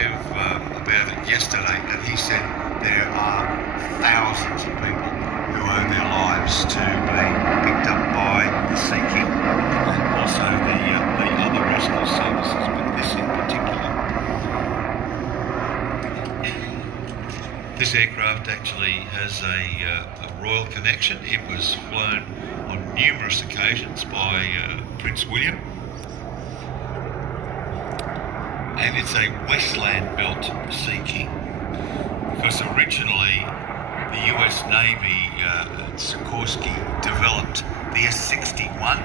Kev about it yesterday, and he said there are thousands of people who owe their lives to being picked up by the Sea King, and also the other rescue services, but this in particular. This aircraft actually has a royal connection. It was flown on numerous occasions by Prince William, and it's a Westland built Sea King, because originally the US Navy, Sikorsky, developed the S-61,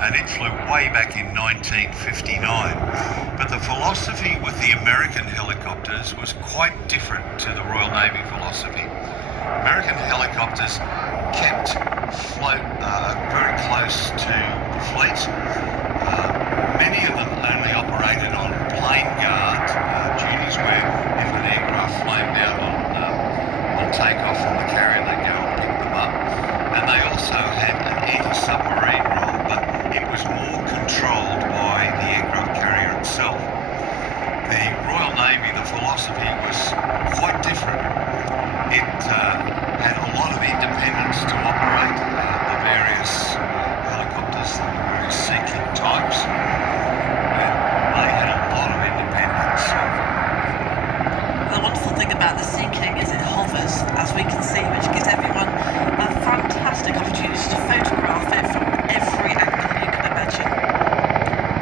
and it flew way back in 1959. But the philosophy with the American helicopters was quite different to the Royal Navy philosophy. American helicopters kept very close to the fleet. Many of them only operated on plane guard duties, where if an aircraft flamed out on takeoff from the carrier, they'd go and pick them up. And they also had an anti-submarine role, but it was more controlled by the aircraft carrier itself. The Royal Navy, the philosophy was quite different. It had a lot of independence to operate the various helicopters, the various Sea King types, and they had a lot of independence. The wonderful thing about the Sea King is it hovers, as we can see, which gives everyone a fantastic opportunity to photograph it from every angle you can imagine.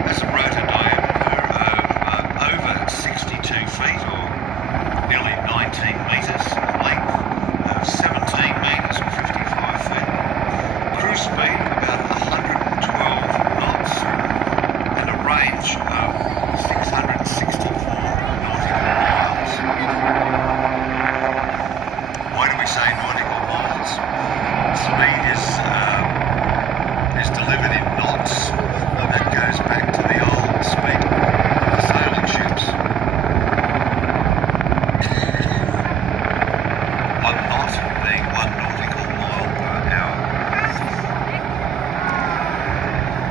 There's a rotor diameter of over 62 feet, or nearly 19 metres in length, 17 metres or 55 feet. Cruise speed about 112 knots, and a range of 664 nautical miles. Why do we say nautical miles? Speed is delivered in knots, and that goes back to the old speed of the sailing ships. 1 knot being 1 nautical mile per hour.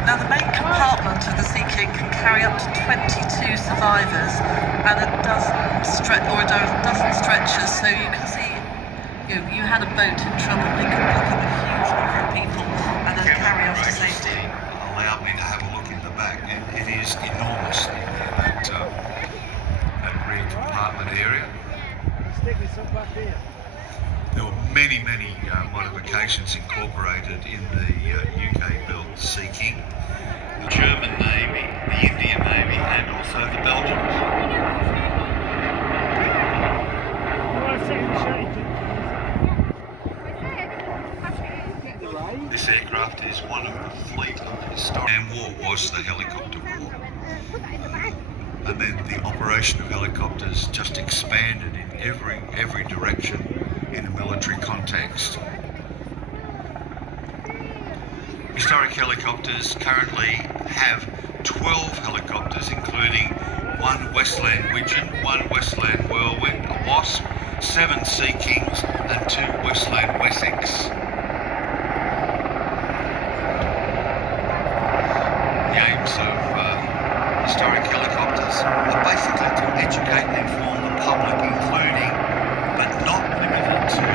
Now the main compartment of the Sea King can carry up to 22 survivors, and a dozen stretchers, so you can see you had a boat in trouble, it could pick up a huge number of people and then carry off to safety. Allowed me to have a look in the back. It is enormous in there, that rear compartment area. There were many modifications incorporated in the UK-built Sea King. The German Navy, the Indian Navy, and also the Belgians. This aircraft is one of the fleet of the historic war was the helicopter war. And then the operation of helicopters just expanded in every direction in a military context. Historic helicopters currently have 12 helicopters, including 1 Westland Widgeon, 1 Westland Whirlwind, a Wasp, 7 Sea Kings, and 2 Westland Wessex. The aims of historic helicopters are basically to educate and inform the public, including, but not limited to,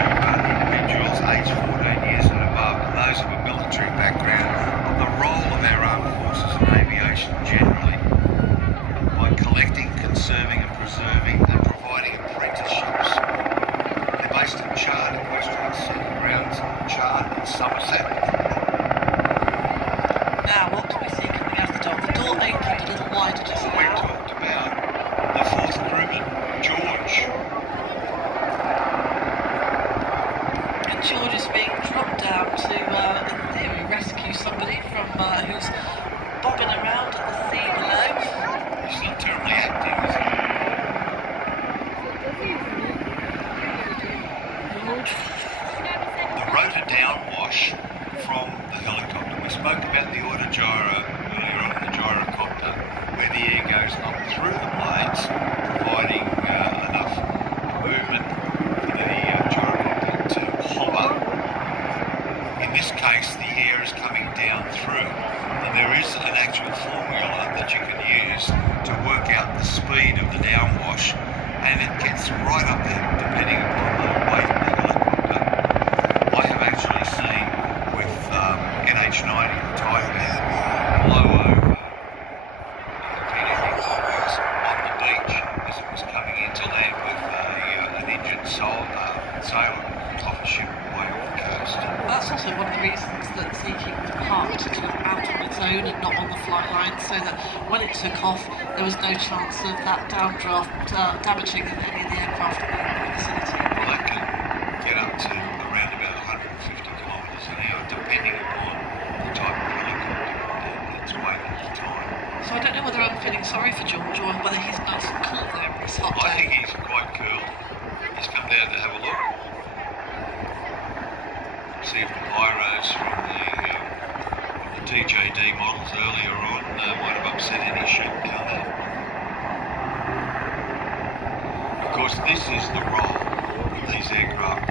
individuals aged 14 years and above, and those of a military background, of the role of our armed forces and aviation generally, by collecting, conserving and preserving and providing apprenticeships. They're based in Chard, Equestrian Centre Grounds, Chard and Somerset. Now, what do we see coming out of the door? The door opened a little wider just We now. talked about the 4th crewman, George. And George is being dropped down to, in theory, rescue somebody from who's bobbing around at the sea below. He's not terribly active, is he? The rotor downwash from the helicopter. We spoke about the autogyro earlier on in the gyrocopter, where the air goes up through the blades, providing enough movement for the gyrocopter to hover. In this case, the air is coming down through, and there is an actual formula that you can use used to work out the speed of the downwash, and it gets right up there depending upon the weight of the liquid. But I have actually seen with NH90, the tyre man, blow over on the beach as it was coming into land with an injured sailor off a ship way off the coast. That's also one of the reasons that Sea King was parked kind of out on its own and not on the flight line, so that when it took off, there was no chance of that downdraft damaging any of the aircraft in the vicinity. Well, that can get up to around about 150 kilometres an hour, depending upon the type of helicopter and its weight at the time. So I don't know whether I'm feeling sorry for George or whether he's nice and cool there in this hot I day. think he's quite cool. He's come down to have a look. See if the pyros from the TJD models earlier on might have upset any sheep down there. Of course, this is the role that these aircraft